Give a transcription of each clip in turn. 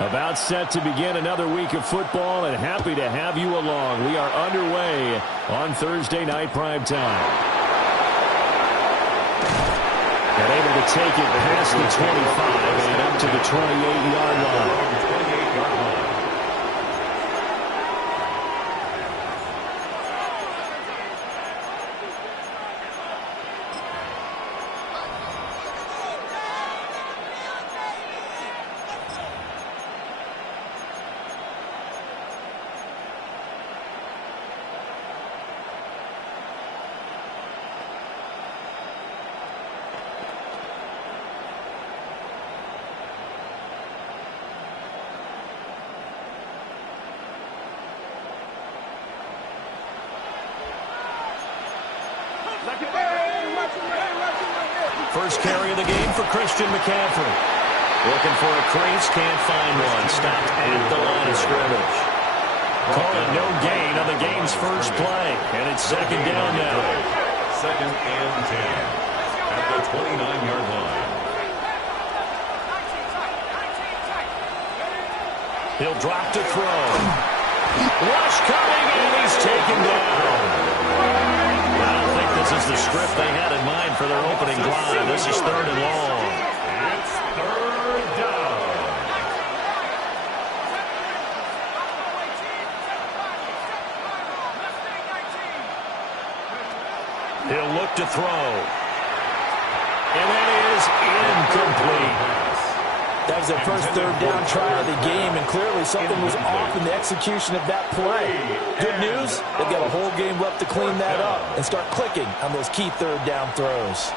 About set to begin another week of football, and happy to have you along. We are underway on Thursday night primetime. And able to take it past the 25 and up to the 28-yard line. First carry of the game for Christian McCaffrey. Looking for a crease, can't find one. Stopped at the line of scrimmage. Call it no gain on the game's first play. And it's second down now. Second and 10 at the 29-yard line. He'll drop to throw. Rush coming, and he's taken down. I don't think this is the script they had in mind for their opening drive. This is third and long. It's third down. He'll look to throw. And that is incomplete. That was their first third down try of the game, and clearly something was off in the execution of that play. Good news, they've got a whole game left to clean that up and start clicking on those key third down throws.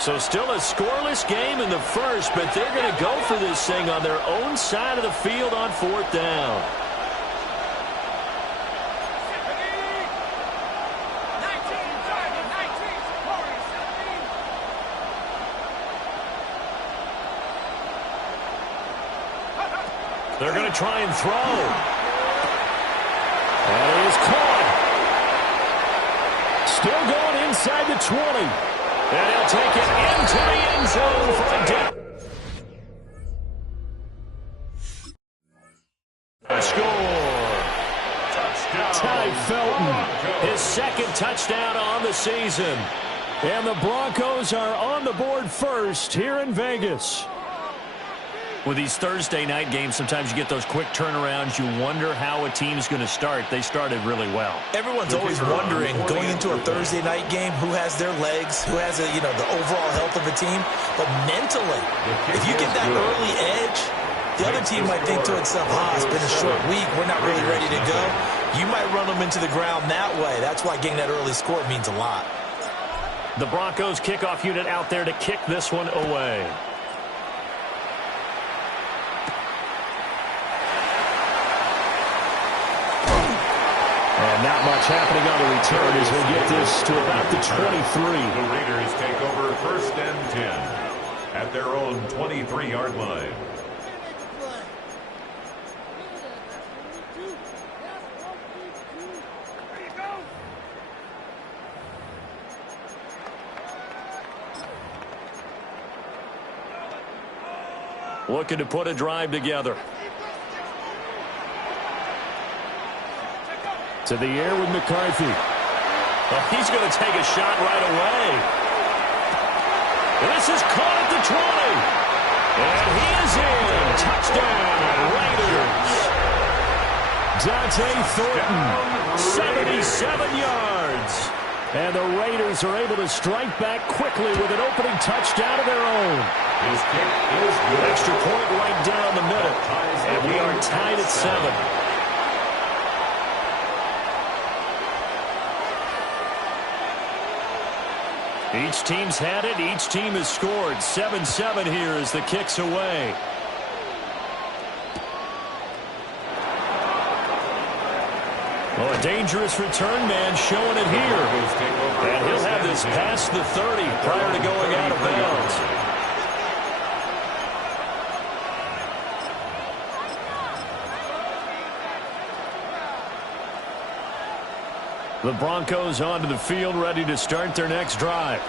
So still a scoreless game in the first, but they're going to go for this thing on their own side of the field on fourth down. They're going to try and throw. That is caught. Still going inside the 20. And he'll take it into the end zone for a down. Score. Touchdown. Ty Felton, his second touchdown on the season. And the Broncos are on the board first here in Vegas. With these Thursday night games, sometimes you get those quick turnarounds. You wonder how a team's going to start. They started really well. Everyone's always wondering, going into a Thursday night game, who has their legs, who has the overall health of a team. But mentally, if you get that early edge, the other team might think to itself, it's been a short week, we're not really ready to go. You might run them into the ground that way. That's why getting that early score means a lot. The Broncos kickoff unit out there to kick this one away. And not much happening on the return as we'll get this to about the 23. The Raiders take over first and 10 at their own 23-yard line. Looking to put a drive together. To the air with McCarthy. Well, he's going to take a shot right away. And this is caught at the 20. And he is in. Touchdown, Raiders. Dante Thornton, 77 yards. And the Raiders are able to strike back quickly with an opening touchdown of their own. His kick is good. Extra point right down the middle. And we are tied at 7. Each team's had it. Each team has scored. 7-7 here as the kick's away. Well, a dangerous return man showing it here. And he'll have this past the 30 prior to going out of bounds. The Broncos onto the field ready to start their next drive.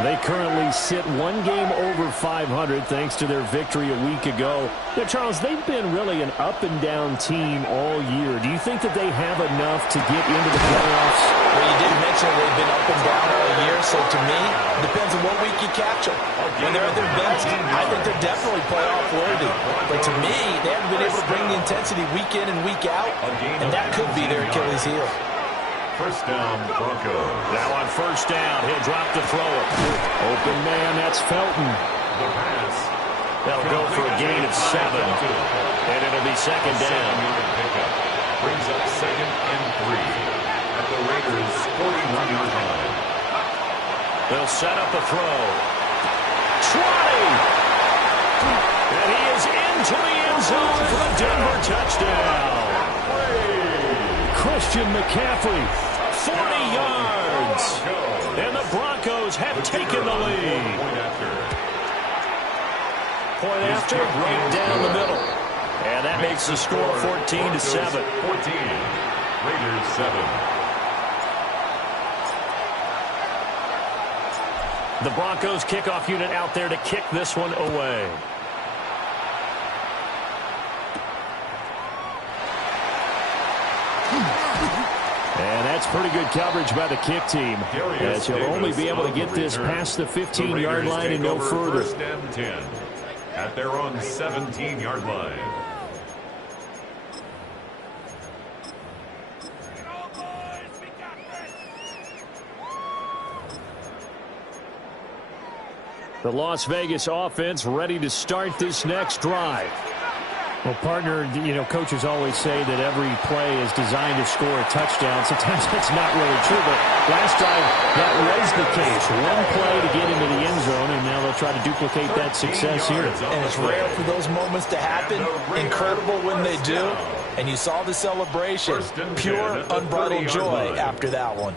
They currently sit one game over 500 thanks to their victory a week ago. Now, Charles, they've been really an up-and-down team all year. Do you think that they have enough to get into the playoffs? Well, you did mention they've been up and down all year, so to me, it depends on what week you catch them. When they're at their best, I think they're definitely playoff worthy. But to me, they haven't been able to bring the intensity week in and week out, and that could be their Achilles heel. First down, Broncos. Now on first down, he'll drop to throw it. Open man, that's Felton. The pass. They'll go for a gain of 7, and it'll be second down. Pickup brings up 2nd and 3 at the Raiders' 41-yard line. They'll set up a throw. 20! And he is into the end zone for the Denver touchdown. Christian McCaffrey, 40 yards. And the Broncos have taken the lead. Point after, right down the middle. And that makes the score 14-7. 14. Raiders 7. The Broncos kickoff unit out there to kick this one away. And that's pretty good coverage by the kick team, as he'll only be able to get this past the 15-yard line and no further. First and 10 at their own 17-yard line. The Las Vegas offense ready to start this next drive. Well, partner, coaches always say that every play is designed to score a touchdown. Sometimes that's not really true, but last drive, that was the case. One play to get into the end zone, and now they'll try to duplicate that success here. And it's rare for those moments to happen. Incredible when they do. And you saw the celebration. Pure, unbridled joy after that one.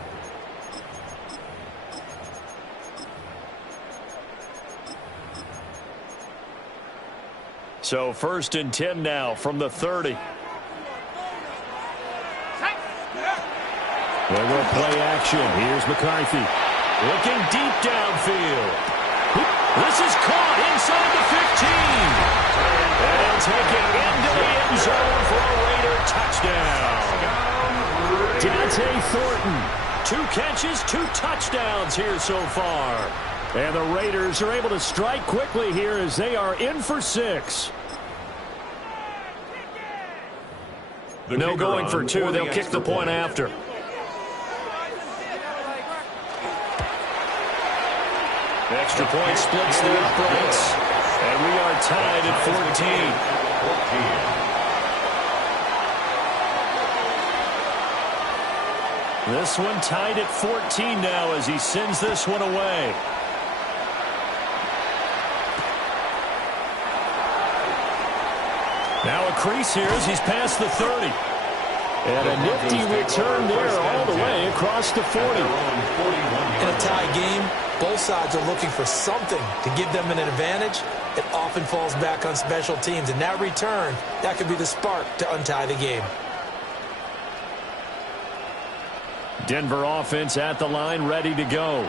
So 1st and 10 now from the 30. They will play action. Here's McCarthy. Looking deep downfield. This is caught inside the 15. And taken into the end zone for a Raider touchdown. Dante Thornton. 2 catches, 2 touchdowns here so far. And the Raiders are able to strike quickly here as they are in for 6. No going for 2. They'll kick the point after. Extra point splits the uprights. And we are tied at 14. This one tied at 14 now as he sends this one away. Now a crease here as he's past the 30. And a nifty return there all the way across the 40. In a tie game, both sides are looking for something to give them an advantage. It often falls back on special teams. And that return, that could be the spark to untie the game. Denver offense at the line, ready to go.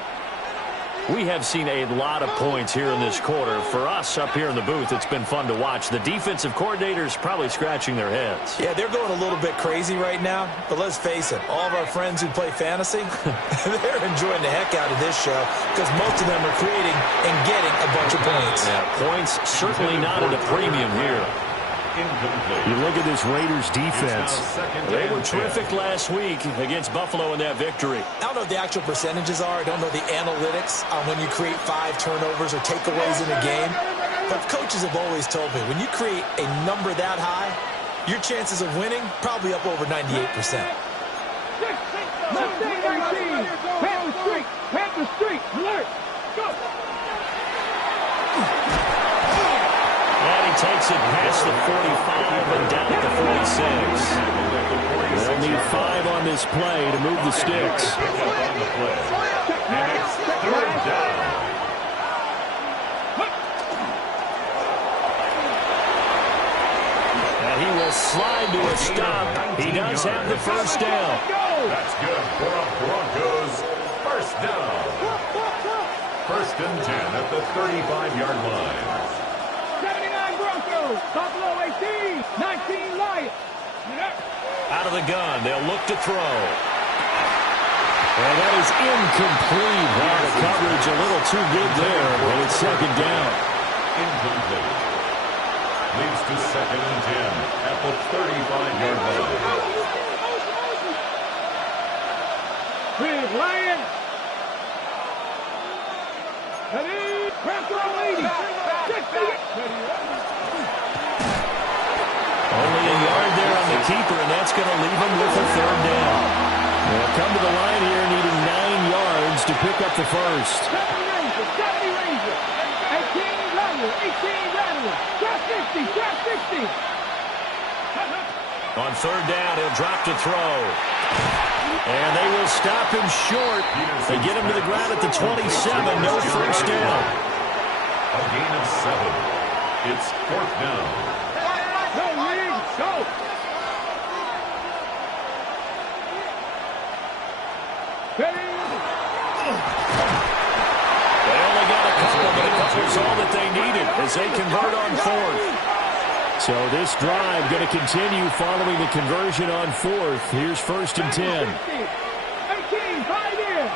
We have seen a lot of points here in this quarter. For us up here in the booth, it's been fun to watch. The defensive coordinators probably scratching their heads. Yeah, they're going a little bit crazy right now. But let's face it, all of our friends who play fantasy, they're enjoying the heck out of this show because most of them are creating and getting a bunch of points. Yeah, points certainly not at a premium here. You look at this Raiders defense. They were terrific last week against Buffalo in that victory. I don't know what the actual percentages are. I don't know the analytics on when you create 5 turnovers or takeaways in a game. But coaches have always told me, when you create a number that high, your chances of winning probably up over 98%. Panther streak, alert, go! And he takes it past the 45 and down at the 46. They'll need 5 on this play to move the sticks. And it's 3rd down. And he will slide to a stop. He does have the first down. That's good for a Broncos first down. First and 10 at the 35-yard line. 79 Broncos. Buffalo 18. 19 Lions. Out of the gun. They'll look to throw. And that is incomplete. Wow, the coverage a little too good there, and it's second down. Incomplete. Leads to second and 10 at the 35-yard line. Big Lions. Ready. Broncos 80. 60. Only a yard there on the keeper, and that's going to leave him with a third down. They'll come to the line here needing 9 yards to pick up the first. 70 Rangers. 18 Rattler. 18 Rattler. Drop 60. Drop 60. On third down, he'll drop to throw. And they will stop him short. They get him to the ground at the 27. No first down. A gain of 7. It's fourth down. Go, Reed. Go. Ready. They only got a couple, but a couple is all that they needed as they convert on fourth. So this drive going to continue following the conversion on fourth. Here's first and 10. 18, 5 in.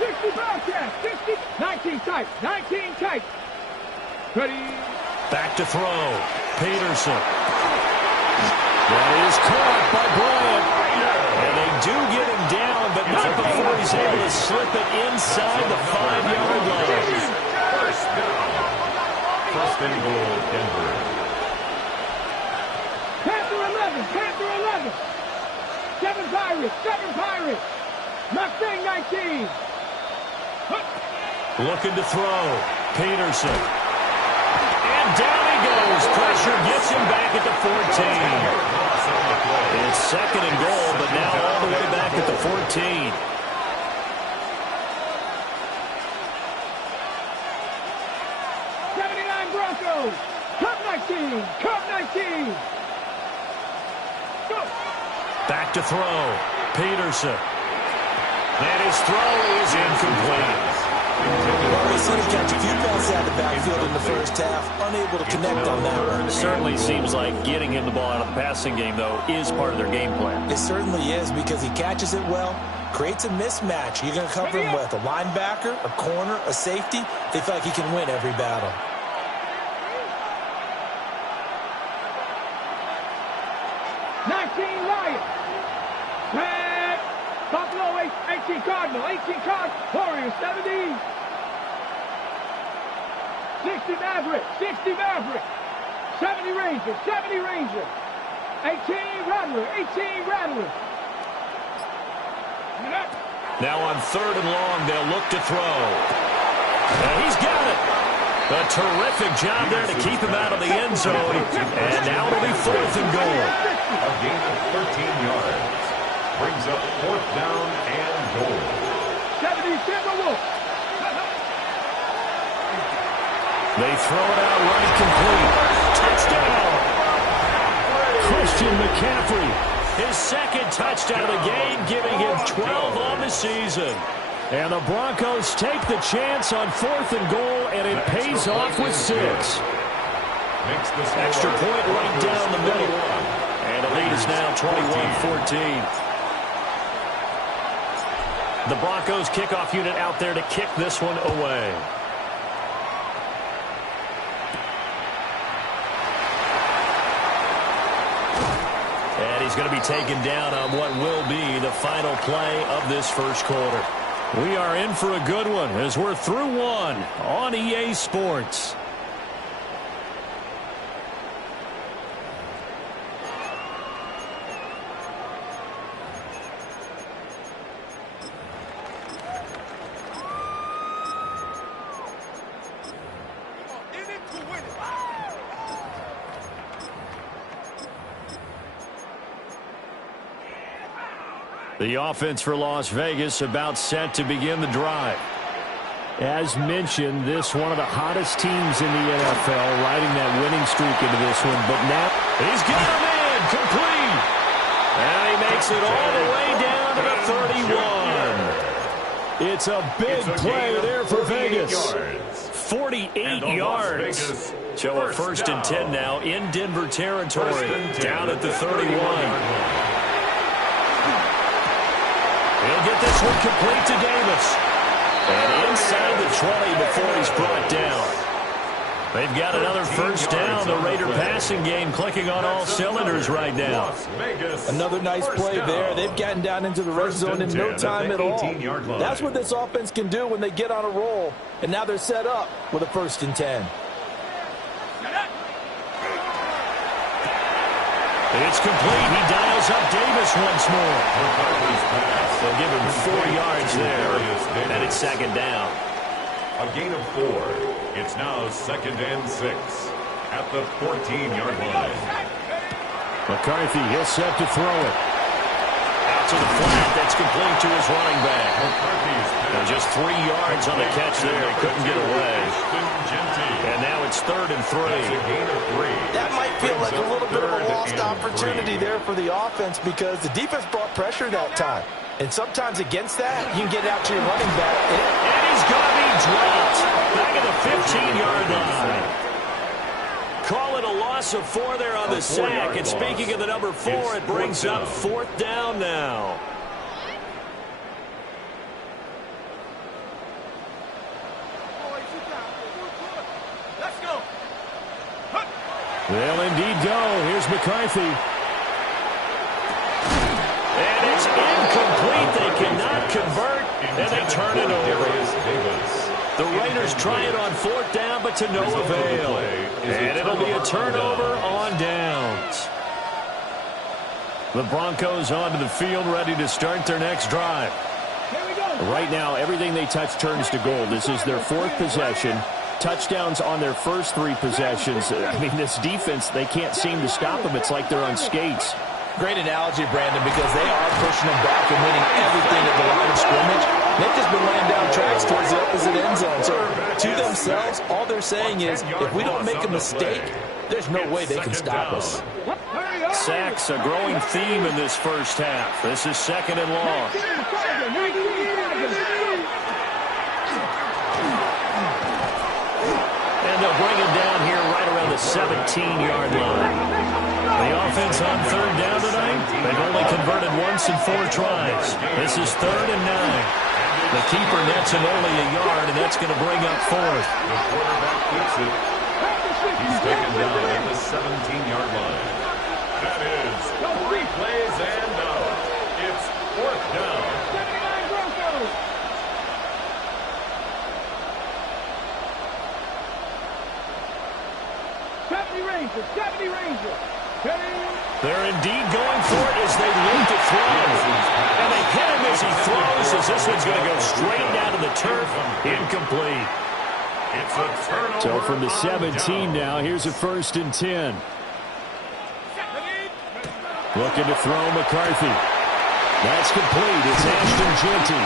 60 broadcast. 60. 19 tight. 19 tight. Ready. Back to throw. Peterson. That is caught by Bryant. And they do get him down, but not before he's able to slip it inside the 5-yard line. First down. First and goal, Denver. Panther 11. Panther 11. 7 Pirates. 7 Pirates. Mustang 19. Looking to throw. Peterson. And down he goes. Pressure gets him back at the 14. It's second and goal, but now all the way back at the 14. Broncos. Cup 19. Cup 19. Go. Back to throw. Peterson. And his throw is incomplete. Well, we seen him catch a few passes out of the backfield in the first half. Unable to connect on that one. Certainly seems like getting him the ball out of the passing game, though, is part of their game plan. It certainly is because he catches it well, creates a mismatch. You're going to cover him with a linebacker, a corner, a safety. They feel like he can win every battle. Buffalo 18 Cardinal, 18 Cardinal, Warriors 70. 60 Maverick, 60 Maverick. 70 Rangers, 70 Rangers. 18 Rattler, 18 Rattler. Now on third and long, they'll look to throw. And he's got it. A terrific job there to keep him out of the end zone. And now it'll be fourth and goal. A gain of 13 yards. Brings up fourth down and goal. 70 Timberwolves. They throw it out right complete. Touchdown. Christian McCaffrey. His second touchdown of the game, giving him 12 on the season. And the Broncos take the chance on fourth and goal, and it pays off with 6. Extra point right down the middle. And the lead is now 21-14. The Broncos kickoff unit out there to kick this one away. And he's going to be taken down on what will be the final play of this first quarter. We are in for a good one as we're through one on EA Sports. The offense for Las Vegas about set to begin the drive. As mentioned, this one of the hottest teams in the NFL, riding that winning streak into this one. But now he's got him in, complete. And he makes it all the way down to the 31. It's a big play there for Vegas. 48 yards. So a first and 10 now in Denver territory, down at the 31. He'll get this one complete to Davis. And inside the 20 before he's brought down. They've got another first down. The Raider passing game clicking on all cylinders right now. Another nice play there. They've gotten down into the red zone in no time at all. That's what this offense can do when they get on a roll. And now they're set up with a first and 10. It's complete. He dials up Davis once more. They'll give him 4 yards there. And it's second down. A gain of 4. It's now second and 6 at the 14-yard line. McCarthy, he'll set to throw it. Out to the flat. That's complete to his running back. And just 3 yards on the catch there. He couldn't get away. And now it's third and 3. That might feel like a little bit of a lost opportunity there for the offense because the defense brought pressure that time. And sometimes against that, you can get out to your running back. And he's going to be dropped. Back at the 15-yard line. Call it a loss of 4 there on the sack. And speaking of the number 4, it brings up fourth down now. Let's go. They'll indeed go. Here's McCarthy. And it's incomplete. They cannot convert, and they turn it over. The Raiders try it on fourth down, but to no avail. And it'll be a turnover on downs. The Broncos onto the field, ready to start their next drive. Right now, everything they touch turns to gold. This is their 4th possession. Touchdowns on their first 3 possessions. I mean, this defense, they can't seem to stop them. It's like they're on skates. Great analogy, Brandon, because they are pushing them back and winning everything at the line of scrimmage. They've just been laying down tracks towards the opposite end zone. So to themselves, all they're saying is, if we don't make a mistake, there's no way they can stop us. Sacks, a growing theme in this first half. This is second and long. And they'll bring him down here right around the 17-yard line. The offense on third down tonight, they've only converted once in 4 tries. This is third and 9. The keeper nets him only a yard, and that's going to bring up fourth. The quarterback keeps it. He's taken down at the 17-yard line. That is 3 plays and out. It's fourth down. 79 Broncos. Rangers, 70 Rangers. They're indeed going for it as they look to throw. And they hit him as he throws, as this one's going to go straight down to the turf. Incomplete. It's a turnover. So from the 17 now, here's a first and 10. Looking to throw McCarthy. That's complete. It's Ashton Genty.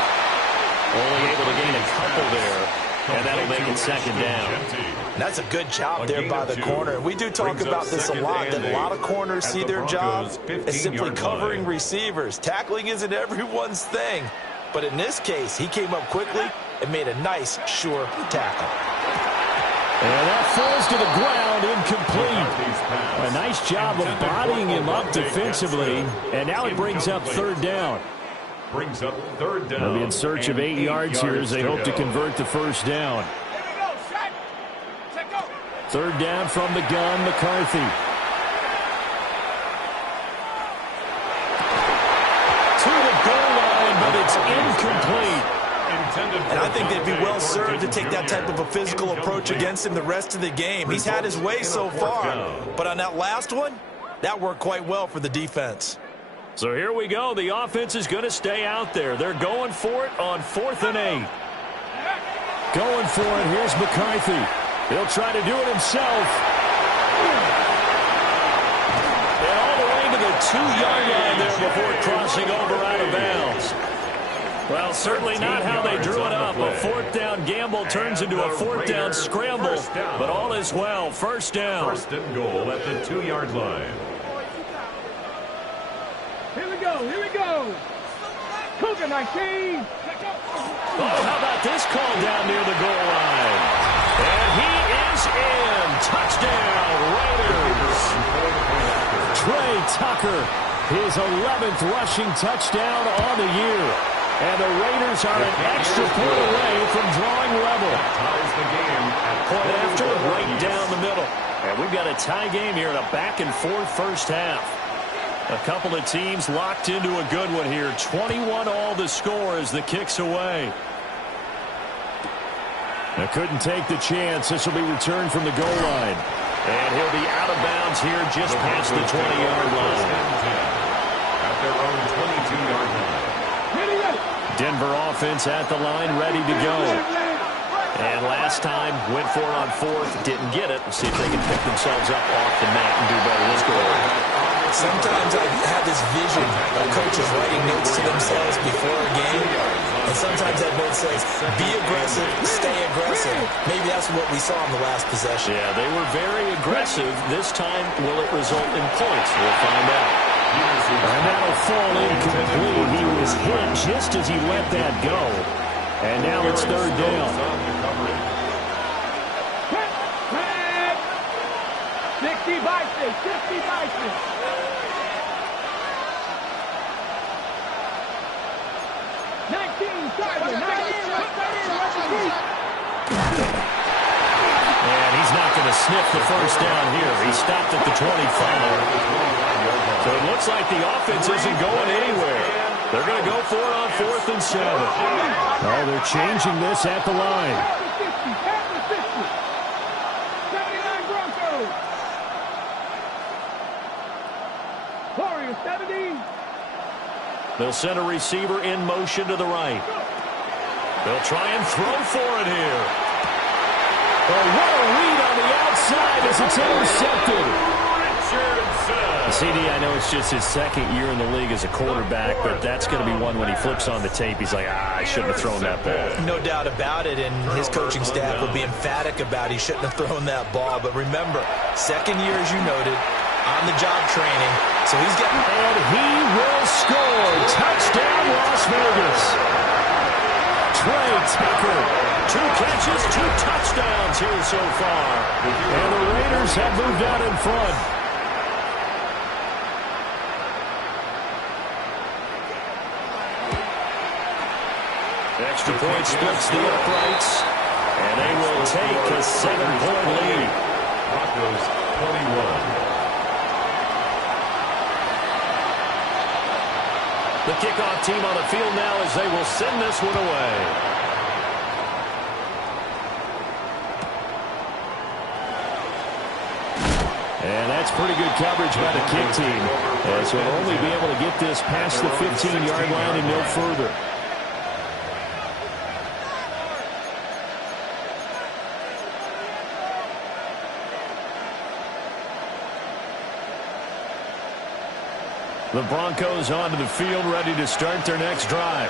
Only able to gain a couple there. And that'll make it second down. That's a good job there by the corner. We do talk about this a lot, that a lot of corners see their job as simply covering receivers. Tackling isn't everyone's thing. But in this case, he came up quickly and made a nice, sure tackle. And that falls to the ground, incomplete. A nice job of bodying him up defensively. And now it brings up third down. Brings up third down. They'll be in search of 8 yards here as they hope to convert the first down. Third down from the gun, McCarthy. To the goal line, but it's incomplete. And I think they'd be well served to take that type of a physical approach against him the rest of the game. He's had his way so far, but on that last one, that worked quite well for the defense. So here we go. The offense is going to stay out there. They're going for it on 4th and 8. Going for it. Here's McCarthy. He'll try to do it himself. And all the way to the 2-yard line there before crossing over out of bounds. Well, certainly not how they drew it up. A fourth down gamble turns into a fourth down scramble. But all is well. First down. First and goal at the 2-yard line. Here we go. Cougar 19. Oh, how about this call down near the goal line? And he is in. Touchdown, Raiders. Trey Tucker, his 11th rushing touchdown on the year. And the Raiders are an extra point away from drawing level. Point after, right down the middle. And we've got a tie game here in a back-and-forth first half. A couple of teams locked into a good one here. 21 all the score as the kick's away. Now couldn't take the chance. This will be returned from the goal line. And he'll be out of bounds here just past the 20-yard line. At their own 22-yard line. Denver offense at the line, ready to go. And last time, went for it on fourth, didn't get it. See if they can pick themselves up off the mat and do better this go. Sometimes I have this vision of coaches writing notes to themselves before a game. And sometimes that note says, be aggressive, stay aggressive. Maybe that's what we saw in the last possession. Yeah, they were very aggressive. This time, will it result in points? We'll find out. And that'll fall incomplete. He was hit just as he let that go. And now it's third down. 60 Bison, 60 Bison. And he's not going to sniff the first down here. He stopped at the 25. So it looks like the offense isn't going anywhere. They're going to go for it on 4th and 7. Oh, they're changing this at the line. 79 Broncos. Warriors 70. They'll send a receiver in motion to the right. They'll try and throw for it here. Oh, what a read on the outside as it's intercepted. CD, I know it's just his second year in the league as a quarterback, but that's going to be one when he flips on the tape. He's like, I shouldn't have thrown that ball. No doubt about it, and his coaching staff will be emphatic about he shouldn't have thrown that ball. But remember, second year, as you noted, on-the-job training, so he's getting... And he will score. Touchdown, Las Vegas. Trey Tucker, 2 catches, 2 touchdowns here so far. And the Raiders have moved out in front. Extra point splits the uprights, and they will take a 7-point lead. Broncos 21. The kickoff team on the field now as they will send this one away. And that's pretty good coverage by the kick team. And so they'll only be able to get this past the 15-yard line and no further. The Broncos onto the field, ready to start their next drive.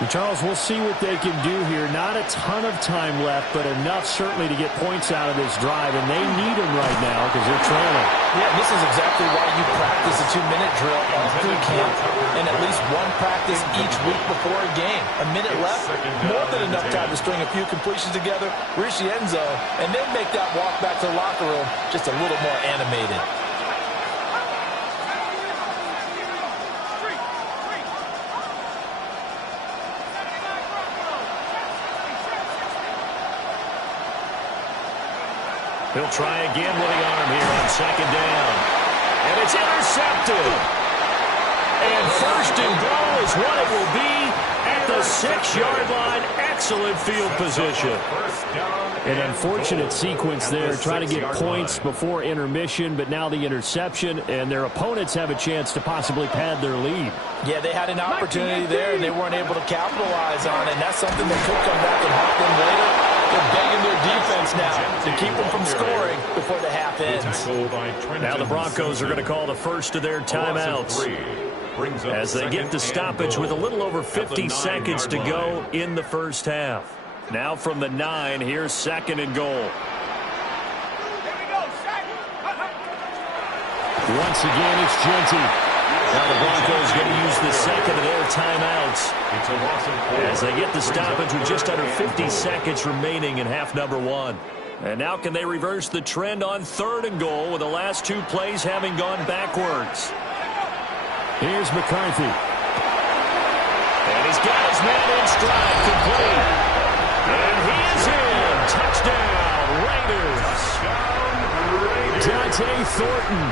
And Charles, we'll see what they can do here. Not a ton of time left, but enough certainly to get points out of this drive, and they need them right now because they're trailing. Yeah, this is exactly why you practice a 2-minute drill all through camp and at least one practice each week before a game. A minute left, more than enough time to string a few completions together, reach the end zone, and then make that walk back to the locker room just a little more animated. He'll try again with the arm here on second down. And it's intercepted. And first and goal is what it will be at the 6-yard line. Excellent field position. An unfortunate sequence there, trying to get points before intermission, but now the interception, and their opponents have a chance to possibly pad their lead. Yeah, they had an opportunity there, and they weren't able to capitalize on it, and that's something that could come back and haunt them later. They're begging their defense now to keep them from scoring before the half ends. Now the Broncos are going to call the first of their timeouts as they get the stoppage with a little over 50 seconds to go in the first half. Now from the 9, here's second and goal. Once again, it's Genty. Now the Broncos going to use the second of their timeouts It's a loss of 4. as they get the stoppage with just under 50 seconds remaining in half number 1. And now can they reverse the trend on 3rd and goal with the last 2 plays having gone backwards? Here's McCarthy. And he's got his man in stride, complete. And he is in. Touchdown, Raiders. Dante Thornton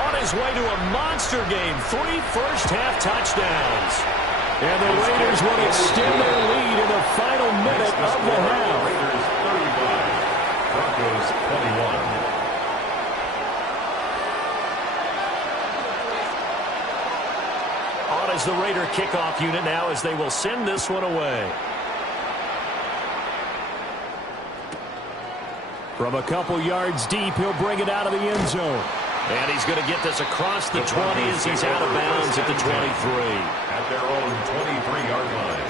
on his way to a monster game. 3 first-half touchdowns. And the Raiders will extend their lead in the final minute of the half. Raiders 35, Broncos 21. On as the Raider kickoff unit now as they will send this one away. From a couple yards deep, he'll bring it out of the end zone. And he's going to get this across the 20 as he's out of bounds at the 23. At their own 23-yard line.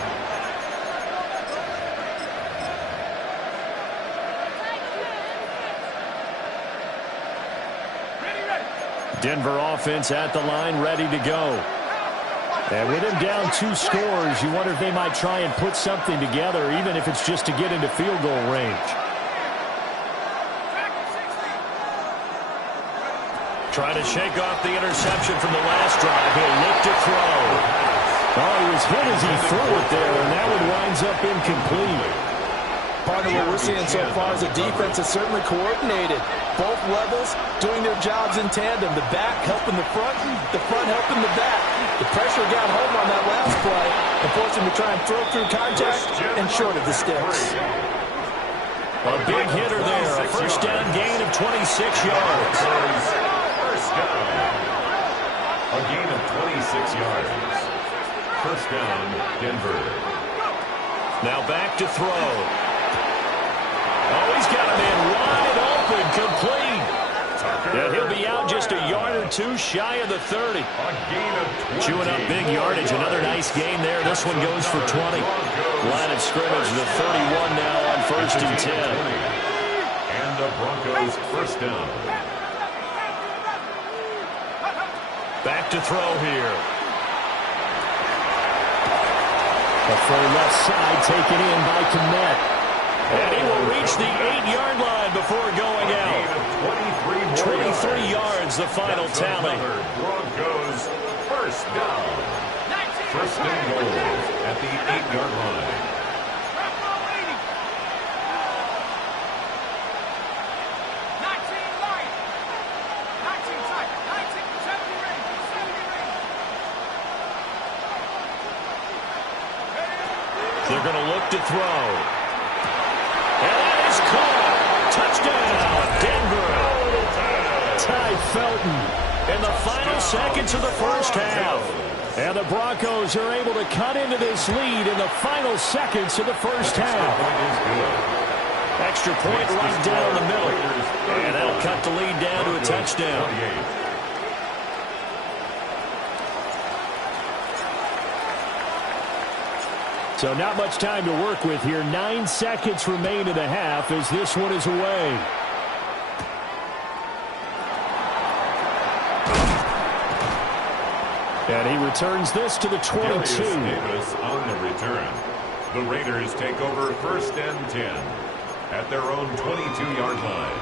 Denver offense at the line, ready to go. And with him down 2 scores, you wonder if they might try and put something together, even if it's just to get into field goal range. Trying to shake off the interception from the last drive. He'll look to throw. Oh, he was hit as he threw it there, and that one winds up incomplete. Part of what we're seeing so far is the defense is certainly coordinated. Both levels doing their jobs in tandem. The back helping the front helping the back. The pressure got home on that last play and forced him to try and throw through contact and short of the sticks. A big hitter there. A first down gain of 26 yards. First down. A gain of 26 yards. First down, Denver. Now back to throw. Oh, he's got a man wide open, complete. And he'll be out just a yard or 2 shy of the 30. A gain of 20. Chewing up big yardage. Another nice gain there. This one goes for 20. Line of scrimmage, the 31 now on 1st and 10. And the Broncos first down. Back to throw here. The full left side taken in by Kmet. And he will reach the 8-yard line before going out. 23 yards, the final tally. Broncos first down. First and goal at the 8-yard line. They're going to look to throw. And that is caught. Touchdown, Denver. Ty Felton in the final seconds of the first half. And the Broncos are able to cut into this lead in the final seconds of the first half. Extra point right down the middle. And that'll cut the lead down to a touchdown. So not much time to work with here. 9 seconds remain in the half as this one is away. And he returns this to the 22. Davis on the return. The Raiders take over 1st and 10 at their own 22-yard line.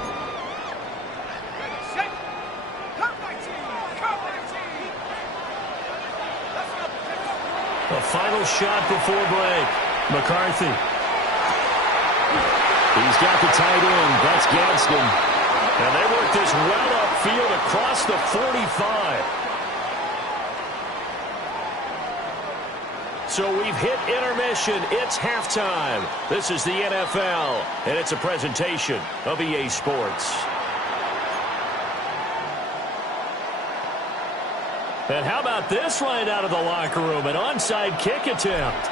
A final shot before break. McCarthy. He's got the tight end. That's Gadsden. And they work this well upfield across the 45. So we've hit intermission. It's halftime. This is the NFL, and it's a presentation of EA Sports. And how about this right out of the locker room? An onside kick attempt.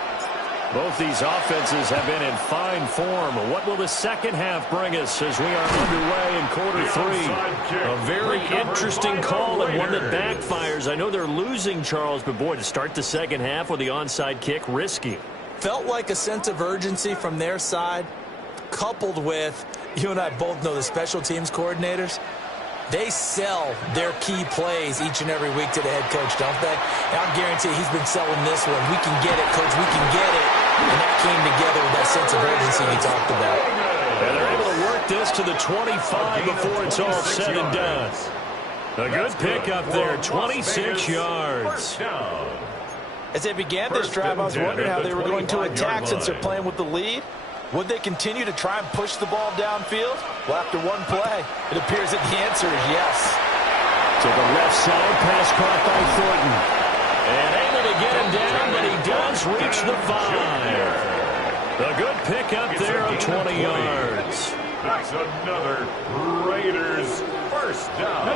Both these offenses have been in fine form. What will the second half bring us as we are underway in quarter 3? A very interesting call and one that backfires. I know they're losing, Charles, but boy, to start the second half with the onside kick, risky. Felt like a sense of urgency from their side, coupled with, you and I both know the special teams coordinators. They sell their key plays each and every week to the head coach, don't they? And I'll guarantee he's been selling this one. We can get it, coach. We can get it. And that came together with that sense of urgency you talked about. And they're able to work this to the 25 before it's all said and done. A good pickup there, 26 yards. As they began this drive, I was wondering how they were going to attack since they're playing with the lead. Would they continue to try and push the ball downfield? Well, after one play, it appears that the answer is yes. To the left side, pass caught by Thornton. And able to get him down, but he does reach the 5. A good pickup there of 20 yards. That's another Raiders first down.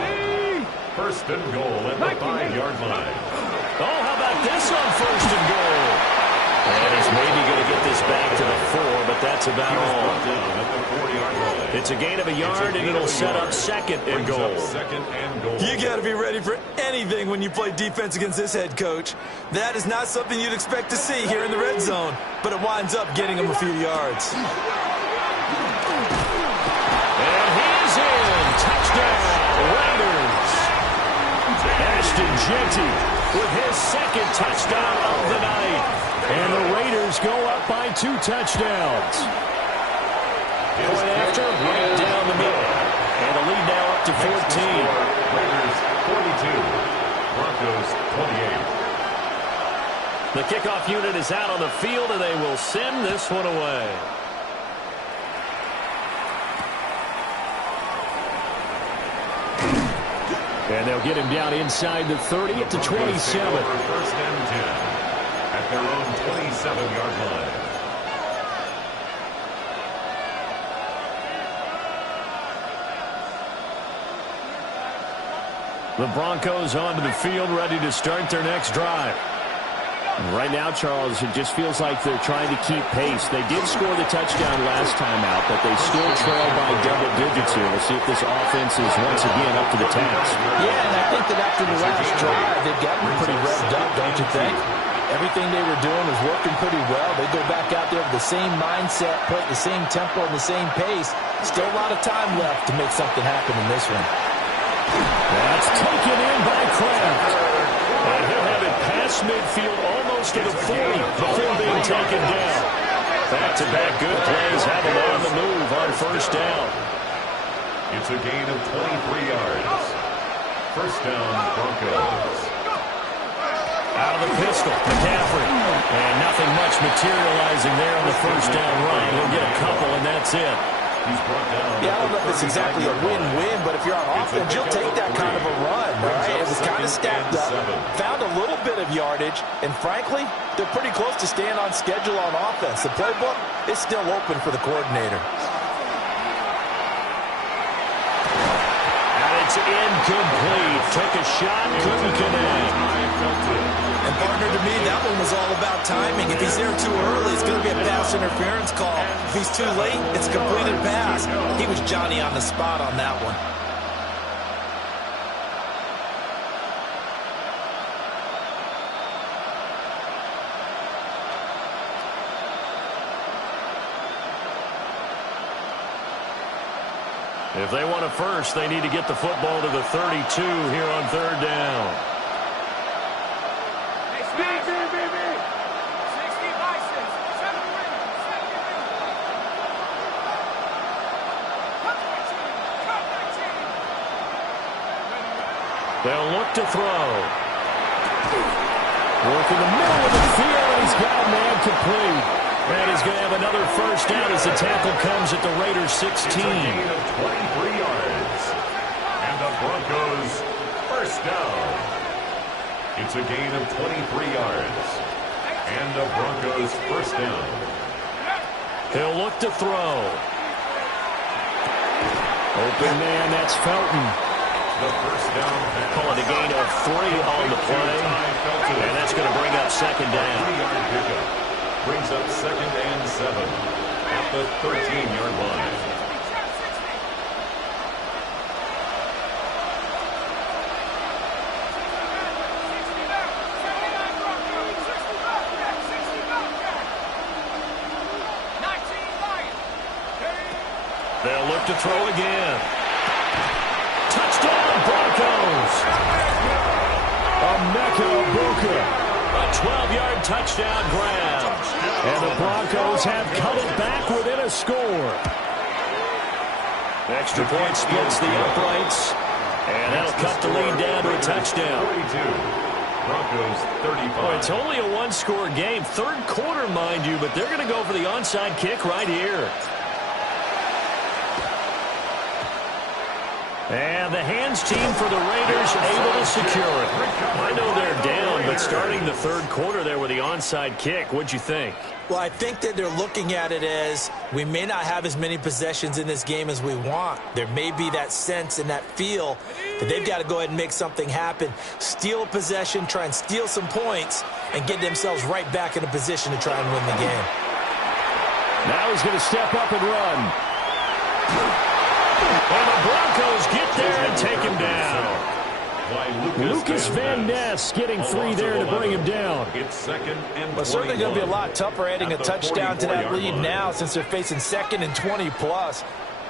First and goal at the 5-yard line. Oh, how about this on first and goal? And he's maybe going to get this back to the 4, but that's about all. It's a gain of a yard, and it'll set up second and goal. You got to be ready for anything when you play defense against this head coach. That is not something you'd expect to see here in the red zone, but it winds up getting him a few yards. And he's in. Touchdown, Raiders. Ashton Jeanty with his second touchdown of the night. And the Raiders go up by 2 touchdowns. Point after, right down the middle. And the lead now up to 14. Raiders 42, Broncos 28. The kickoff unit is out on the field, and they will send this one away. And they'll get him down inside the 30 at the 27. First and 10 at their own 27-yard line. The Broncos onto the field, ready to start their next drive. Right now, Charles, it just feels like they're trying to keep pace. They did score the touchdown last time out, but they still trail by double digits here. We'll see if this offense is once again up to the task. Yeah, and I think that after the last drive, they've gotten pretty revved up, don't you think? Everything they were doing was working pretty well. They go back out there with the same mindset, play at the same tempo and the same pace. Still a lot of time left to make something happen in this one. That's taken in by Kraft. And he'll have it past midfield almost to the 40 before being taken down. Back-to-back good plays have him on the move on first down. It's a gain of 23 yards. First down, Broncos. Out of the pistol, McCaffrey. And nothing much materializing there on the first down run. He'll get a couple, and that's it. He's brought down. Yeah, I don't know if it's exactly a win-win, but if you're on offense, you'll take that kind of a run, all right? It was kind of stacked up, found a little bit of yardage, and frankly, they're pretty close to staying on schedule on offense. The playbook is still open for the coordinator. And it's incomplete. Took a shot, couldn't connect. And partner, to me, that one was all about timing. If he's there too early, it's going to be a pass interference call. If he's too late, it's a completed pass. He was Johnny on the spot on that one. If they want a first, they need to get the football to the 32 here on third down. They'll look to throw. Work in the middle of the field, and he's got a man complete. And he's going to have another first down as the tackle comes at the Raiders' 16. It's a gain of 23 yards. And the Broncos first down. It's a gain of 23 yards. And the Broncos first down. He'll look to throw. Open man, that's Felton. The first down pass. Calling a gain of 3 on the play. And that's going to bring up second down. 3-yard pickup. Brings up second and 7 at the 13-yard line. They'll look to throw again. Touchdown! Puka. A 12-yard touchdown grab. And the Broncos have cut it back within a score. Extra point splits the uprights. And that'll cut the lead down to a touchdown. 42. Broncos 35. Oh, it's only a one-score game. Third quarter, mind you, but they're going to go for the onside kick right here. And the hands team for the Raiders able to secure it. I know they're down, but starting the third quarter there with the onside kick, what'd you think? Well, I think that they're looking at it as we may not have as many possessions in this game as we want. There may be that sense and that feel that they've got to go ahead and make something happen, steal a possession, try and steal some points, and get themselves right back in a position to try and win the game. Now he's going to step up and run. And the Broncos get there and take him down. Lucas Van Ness getting free there to bring him down. It's second and Well, certainly going to be a lot tougher adding a touchdown to that lead now since they're facing second and 20+.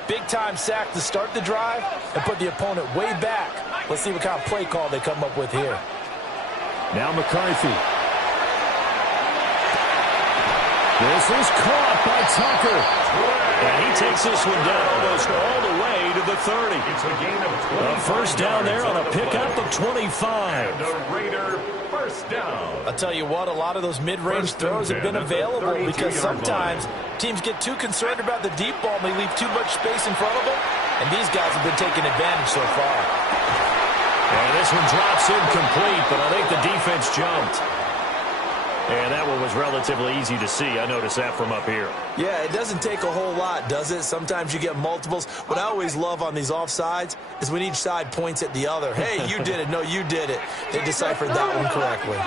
Big-time sack to start the drive and put the opponent way back. Let's see what kind of play call they come up with here. Now McCarthy. This is caught by Tucker. And he takes this one down almost all the way to the 30. It's a gain of 20. A first down there on a pickup of 25. And a Raider first down. I'll tell you what, a lot of those mid-range throws have been available because sometimes teams get too concerned about the deep ball and they leave too much space in front of them, and these guys have been taking advantage so far. And this one drops incomplete, but I think the defense jumped. And that one was relatively easy to see. I noticed that from up here. Yeah, it doesn't take a whole lot, does it? Sometimes you get multiples. What I always love on these offsides is when each side points at the other. Hey, you did it. No, you did it. They deciphered that one correctly.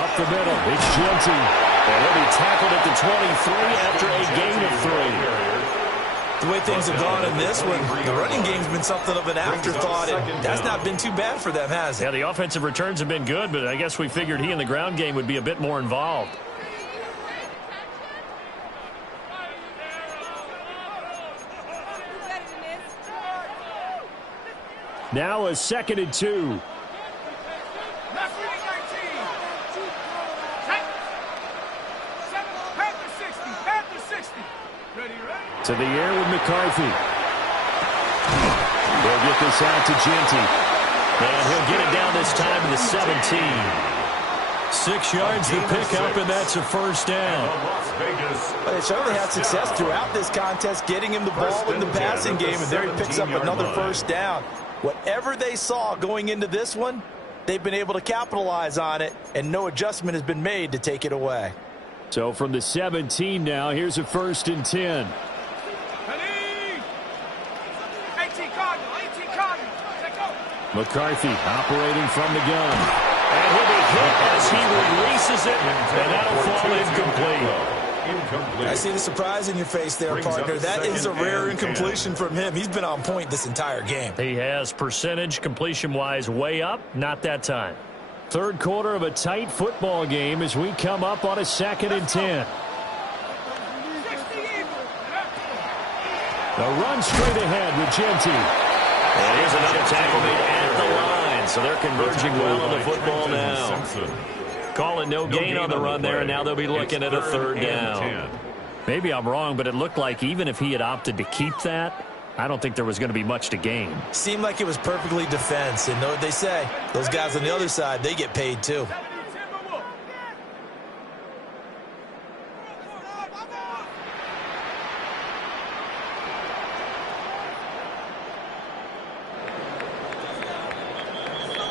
Up the middle, it's Genty. And he'll be tackled at the 23 after a gain of 3. The way things have gone in this one, the running game's been something of an afterthought, and that's not been too bad for them, has it? Yeah, the offensive returns have been good, but I guess we figured he in the ground game would be a bit more involved. Now a second and 2. To the air with McCarthy. They'll get this out to Genty. And he'll get it down this time to the 17. 6 yards to pick up, and that's a first down. But they certainly had success throughout this contest, getting him the ball in the passing game, and there he picks up another first down. Whatever they saw going into this one, they've been able to capitalize on it, and no adjustment has been made to take it away. So from the 17 now, here's a first and 10. McCarthy operating from the gun. And he'll be hit as he releases it, and that'll fall incomplete. I see the surprise in your face there, partner. That is a rare incompletion from him. He's been on point this entire game. He has percentage completion-wise way up, not that time. Third quarter of a tight football game as we come up on a second and 10. The run straight ahead with Genty. And here's another tackle made at the line, so they're converging well on the football now. Calling no gain on the run there, and now they'll be looking at a third down. Maybe I'm wrong, but it looked like even if he had opted to keep that, I don't think there was going to be much to gain. Seemed like it was perfectly defense, and know what they say. Those guys on the other side, they get paid too.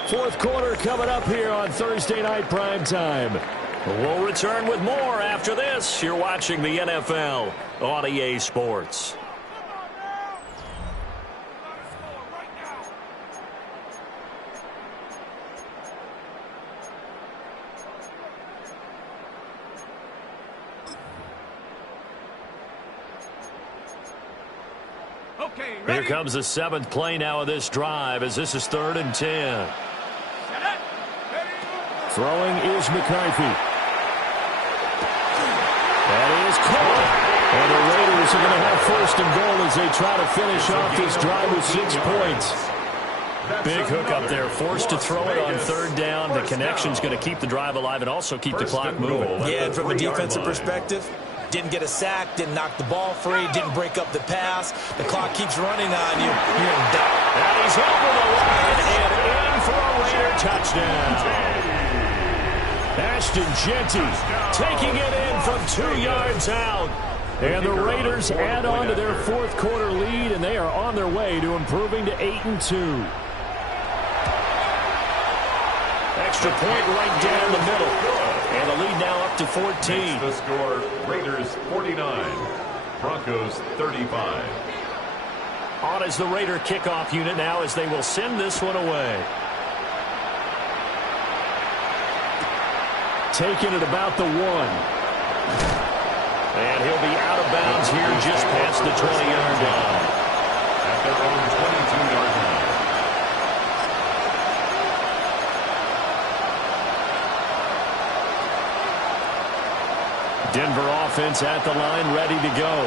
Fourth quarter coming up here on Thursday Night Primetime. We'll return with more after this. You're watching the NFL on EA Sports. Here comes the 7th play now of this drive as this is 3rd and 10. Throwing is McCarthy. That is caught. And the Raiders are going to have 1st and goal as they try to finish off this drive with 6 points. Big hook up there, forced to throw it on third down. The connection's going to keep the drive alive and also keep the clock moving. Yeah, and from a defensive perspective, didn't get a sack, didn't knock the ball free, didn't break up the pass. The clock keeps running on you. You're in doubt. And he's over the line and in for a Raider touchdown. Ashton Jeanty taking it in from 2 yards out. And the Raiders add on to their fourth quarter lead, and they are on their way to improving to 8-2. Extra point right down the middle. And the lead now up to 14. The score, Raiders 49, Broncos 35. On is the Raider kickoff unit now as they will send this one away. Taking it about the 1. And he'll be out of bounds here just past the 20-yard line. At their own 22-yard line. Denver offense at the line, ready to go.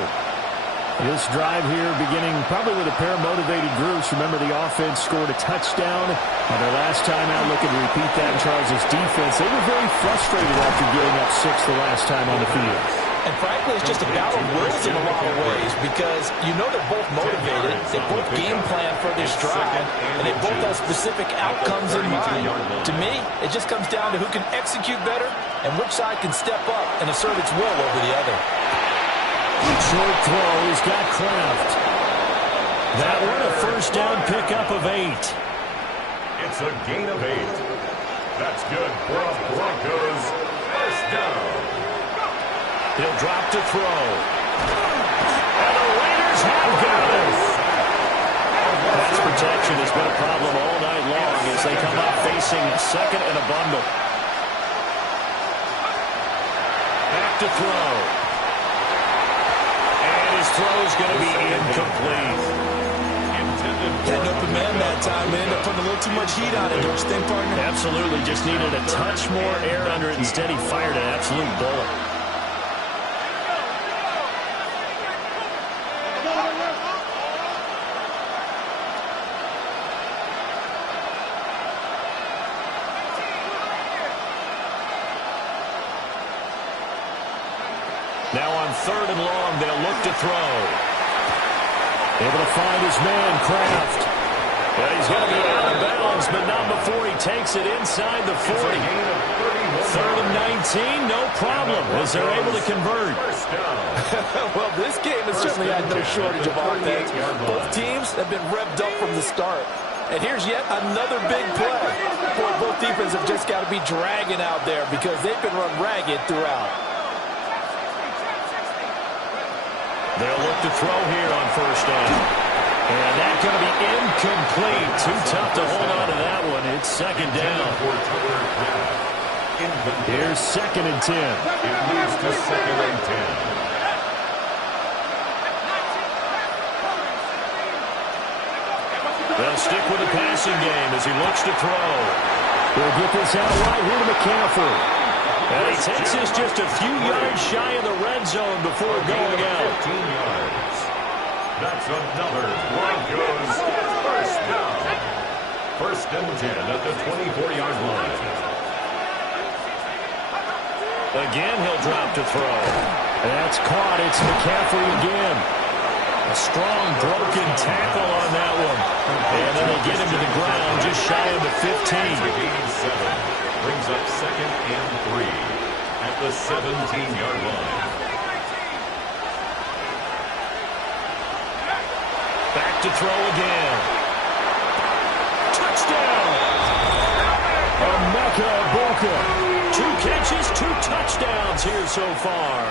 This drive here beginning probably with a pair of motivated groups. Remember, the offense scored a touchdown on their last time out. Looking to repeat that in Charles' defense. They were very frustrated after giving up 6 the last time on the field. And frankly, it's just a battle of wills in a lot of ways because you know they're both motivated. They both game plan for this drive, and they both have specific outcomes in mind. To me, it just comes down to who can execute better and which side can step up and assert its will over the other. Short throw. He's got Kraft. That one a first down pickup of 8. It's a gain of 8. That's good for a Broncos first down. He'll drop to throw. And the Raiders have got it. Pass protection has been a problem all night long as they come up facing second and a bundle. Back to throw. And his throw is going to be incomplete. Had an open man that time, and ended up putting a little too much heat on it, don't you think, partner? Absolutely. Just needed a touch more air under it. Instead, he fired an absolute bullet. Now on third and long, they'll look to throw. Able to find his man, Kraft. And he's going to be out of bounds, but not before he takes it inside the 40. Third and 19, no problem, as they're able to convert. Well, this game has certainly had no shortage of offense. Both teams have been revved up from the start. And here's yet another big play. Boy, both defenses have just got to be dragging out there because they've been run ragged throughout. They'll look to throw here on first down. And that's going to be incomplete. Too tough to hold on to that one. It's second down. Here's second and 10. It leads to second and 10. They'll stick with the passing game as he looks to throw. He'll get this out right here to McCaffrey. And he takes this just a few yards shy of the red zone before going out. 15 yards. That's another Broncos first down. First and 10 at the 24-yard line. Again, he'll drop to throw. That's caught. It's McCaffrey again. A strong broken tackle on that one. And then they get him to the ground just shy of the 15. Brings up second and 3 at the 17-yard line. Back to throw again. Touchdown! Emeka Egbuka. 2 catches, 2 touchdowns here so far.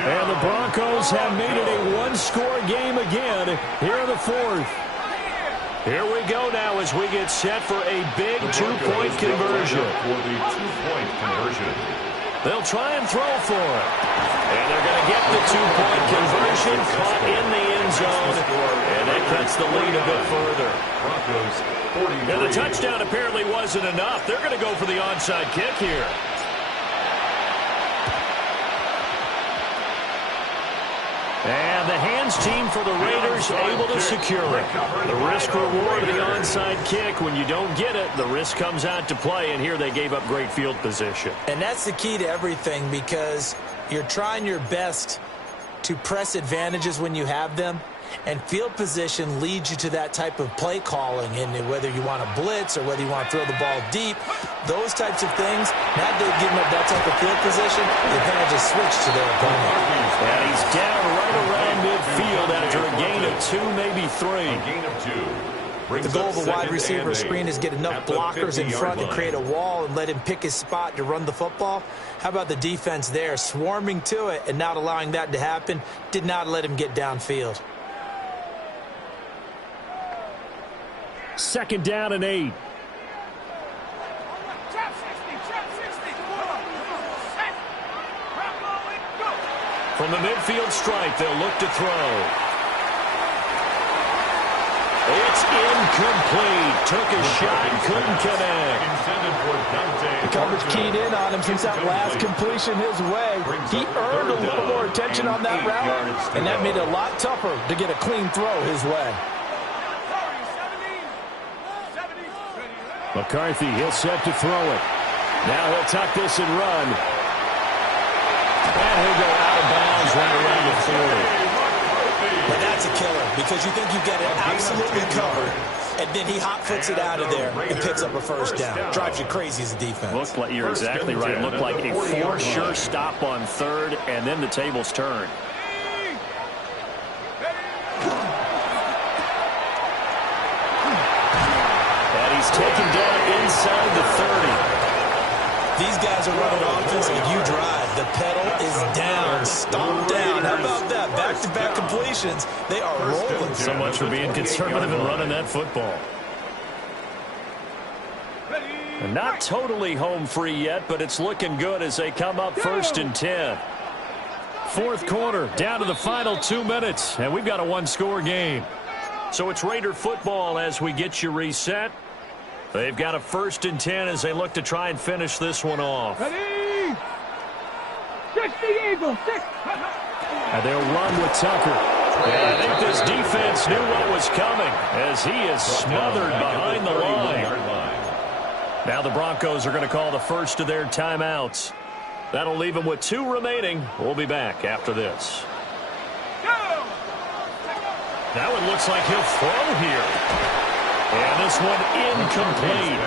And the Broncos have made it a one-score game again here in the fourth. Here we go now as we get set for a big two-point conversion. For the two-point conversion. They'll try and throw for it. And they're going to get the two-point conversion caught in the end zone. And that cuts the lead a bit further. Broncos 43. And the touchdown apparently wasn't enough. They're going to go for the onside kick here. And And the hands team for the Raiders able to secure it. The risk reward of the onside kick. When you don't get it, the risk comes out to play, and here they gave up great field position. And that's the key to everything, because you're trying your best to press advantages when you have them, and field position leads you to that type of play calling. And whether you want to blitz or whether you want to throw the ball deep, those types of things, now they've given up that type of field position, the advantage is switched to their opponent. And he's down right around midfield after a gain of 2, maybe 3. A gain of 2. The goal of a wide receiver screen is get enough blockers in front to create a wall and let him pick his spot to run the football. How about the defense there, swarming to it and not allowing that to happen? Did not let him get downfield. 2nd down and 8. From the midfield stripe, they'll look to throw. It's incomplete. Took a shot, couldn't connect. The coverage keyed in on him since that last completion his way. He earned a little more attention on that route, and that made it a lot tougher to get a clean throw his way. McCarthy, he'll set to throw it. Now he'll tuck this and run. And he'll go out of bounds right around the 40. But that's a killer, because you think you've got it absolutely covered, and then he hot-foots it out of there and picks up a first down. Drives you crazy as a defense. Looked like, you're exactly right. Looked like a for-sure stop on 3rd, and then the tables turned. And he's taken down inside the 30. These guys are running offense like you drive. The pedal is down, stomped down. How about that? Back-to-back completions. They are rolling. So much for being conservative and running that football. And not totally home free yet, but it's looking good as they come up 1st and 10. 4th quarter, down to the final 2 minutes, and we've got a 1-score game. So it's Raider football as we get you reset. They've got a 1st and 10 as they look to try and finish this one off. Ready? 60 Eagles, 6. And they'll run with Tucker. Yeah, I think this defense knew what was coming as he is smothered behind the line. Now the Broncos are going to call the first of their timeouts. That'll leave them with 2 remaining. We'll be back after this. That one looks like he'll throw here. And this one incomplete.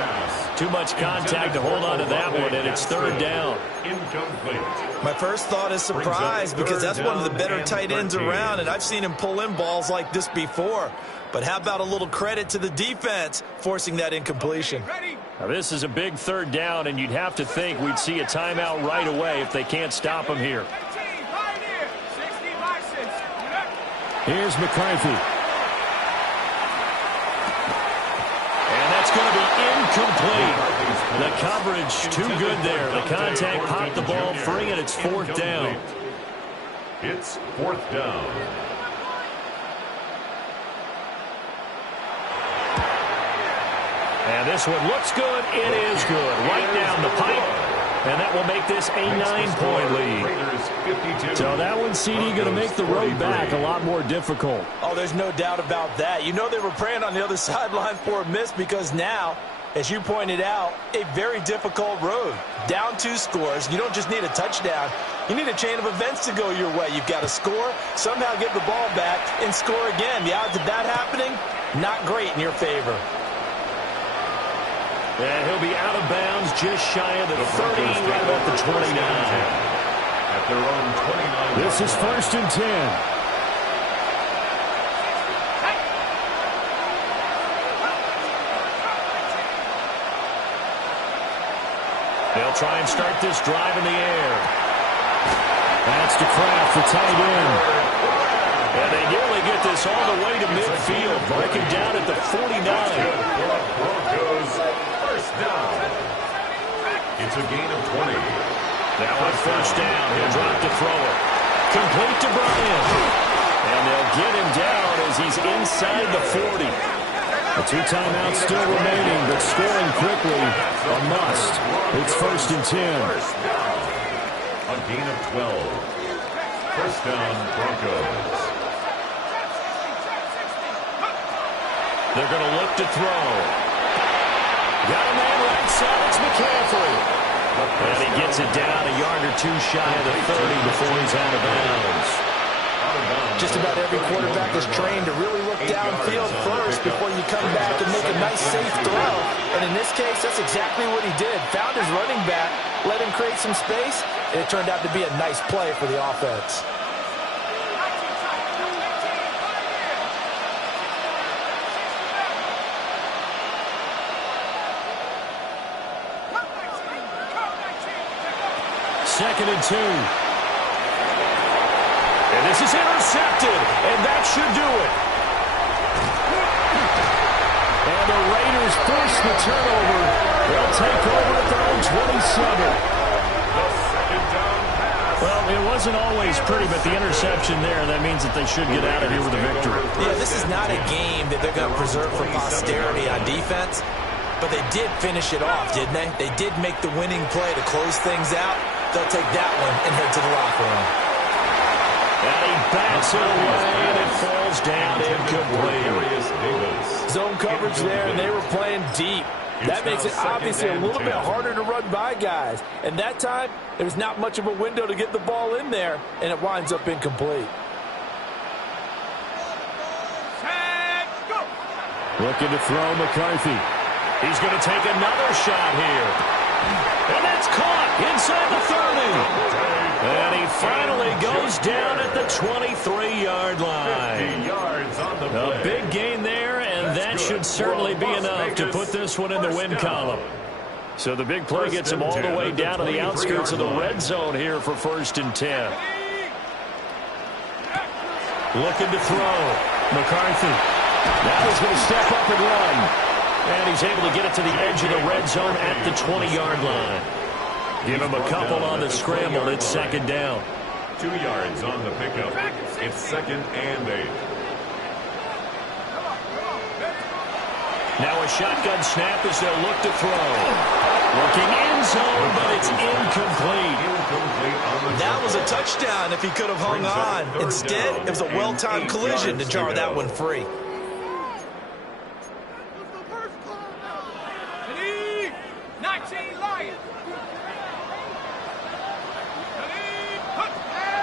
Too much contact to hold on to that one, and it's 3rd down. Incomplete. My first thought is surprise, because that's one of the better tight ends around, and I've seen him pull in balls like this before. But how about a little credit to the defense forcing that incompletion? Now this is a big 3rd down, and you'd have to think we'd see a timeout right away if they can't stop him here. Here's McCarthy. That's going to be incomplete. The coverage too good there. The contact popped the ball free, and it's 4th down. It's 4th down. And this one looks good. It is good. Right down the pipe. And that will make this a 9-point lead. So that one, CD, going to make the road back a lot more difficult. Oh, there's no doubt about that. You know they were praying on the other sideline for a miss, because now, as you pointed out, a very difficult road. Down 2 scores. You don't just need a touchdown. You need a chain of events to go your way. You've got to score, somehow get the ball back, and score again. The odds of that happening, not great in your favor. And he'll be out of bounds just shy of the 30, right about the 29. At their own 29. This is 1st and 10. They'll try and start this drive in the air. That's to Kraft, the tight end. And they nearly get this all the way to midfield, breaking down at the 49. Broncos, first down. It's a gain of 20. Now on 1st down, he'll drop to throw it. Complete to Bryant. And they'll get him down as he's inside the 40. The 2 timeouts still remaining, but scoring quickly a must. It's 1st and 10. First down. A gain of 12. First down, Broncos. They're going to look to throw. Got a man right side. It's McCaffrey. And he gets it down a yard or two shy of the 30 before he's out of bounds. Just about every quarterback is trained to really look downfield first before you come back and make a nice, safe throw. And in this case, that's exactly what he did. Found his running back, let him create some space, and it turned out to be a nice play for the offense. Second and 2. And this is intercepted, and that should do it. And the Raiders force the turnover. They'll take over at their own 27. Well, it wasn't always pretty, but the interception there, that means that they should get out of here with a victory. Yeah, this is not a game that they're going to preserve for posterity on defense, but they did finish it off, didn't they? They did make the winning play to close things out. They'll take that one and head to the locker room. And he bats it away, and it falls down incomplete. Zone coverage there, and they were playing deep. That makes it obviously a little bit harder to run by guys. And that time, there's not much of a window to get the ball in there, and it winds up incomplete. Looking to throw McCarthy. He's going to take another shot here. And that's caught inside the 30. And he finally goes down at the 23-yard line. A big gain there, and that should certainly be enough to put this one in the win column. So the big play gets him all the way down to the outskirts of the red zone here for 1st and 10. Looking to throw. McCarthy. Now he's going to step up and run. And he's able to get it to the edge of the red zone at the 20-yard line. Give him a couple on the scramble. It's 2nd down. 2 yards on the pickup. It's 2nd and 8. Now a shotgun snap as they'll look to throw. Looking end zone, but it's incomplete. That was a touchdown if he could have hung on. Instead, it was a well-timed collision to jar that one free.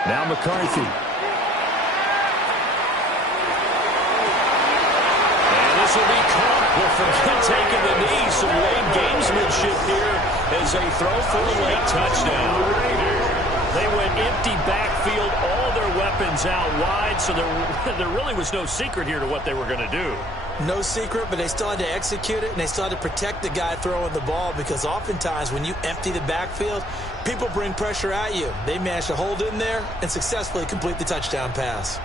Now McCarthy. And this will be caught. Well, forget taking the knee. Some late gamesmanship here as they throw for a late touchdown. They went empty backfield, all their weapons out wide, so there really was no secret here to what they were going to do. No secret, but they still had to execute it, and they still had to protect the guy throwing the ball because oftentimes when you empty the backfield, people bring pressure at you. They managed to hold in there and successfully complete the touchdown pass.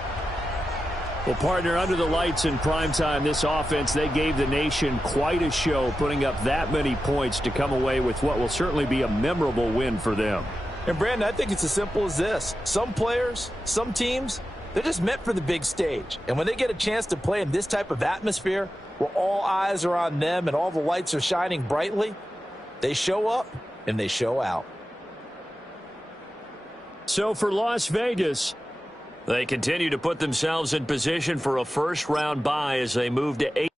Well, partner, under the lights in primetime, this offense, they gave the nation quite a show, putting up that many points to come away with what will certainly be a memorable win for them. And, Brandon, I think it's as simple as this. Some players, some teams, they're just meant for the big stage. And when they get a chance to play in this type of atmosphere where all eyes are on them and all the lights are shining brightly, they show up and they show out. So for Las Vegas, they continue to put themselves in position for a first-round bye as they move to 8.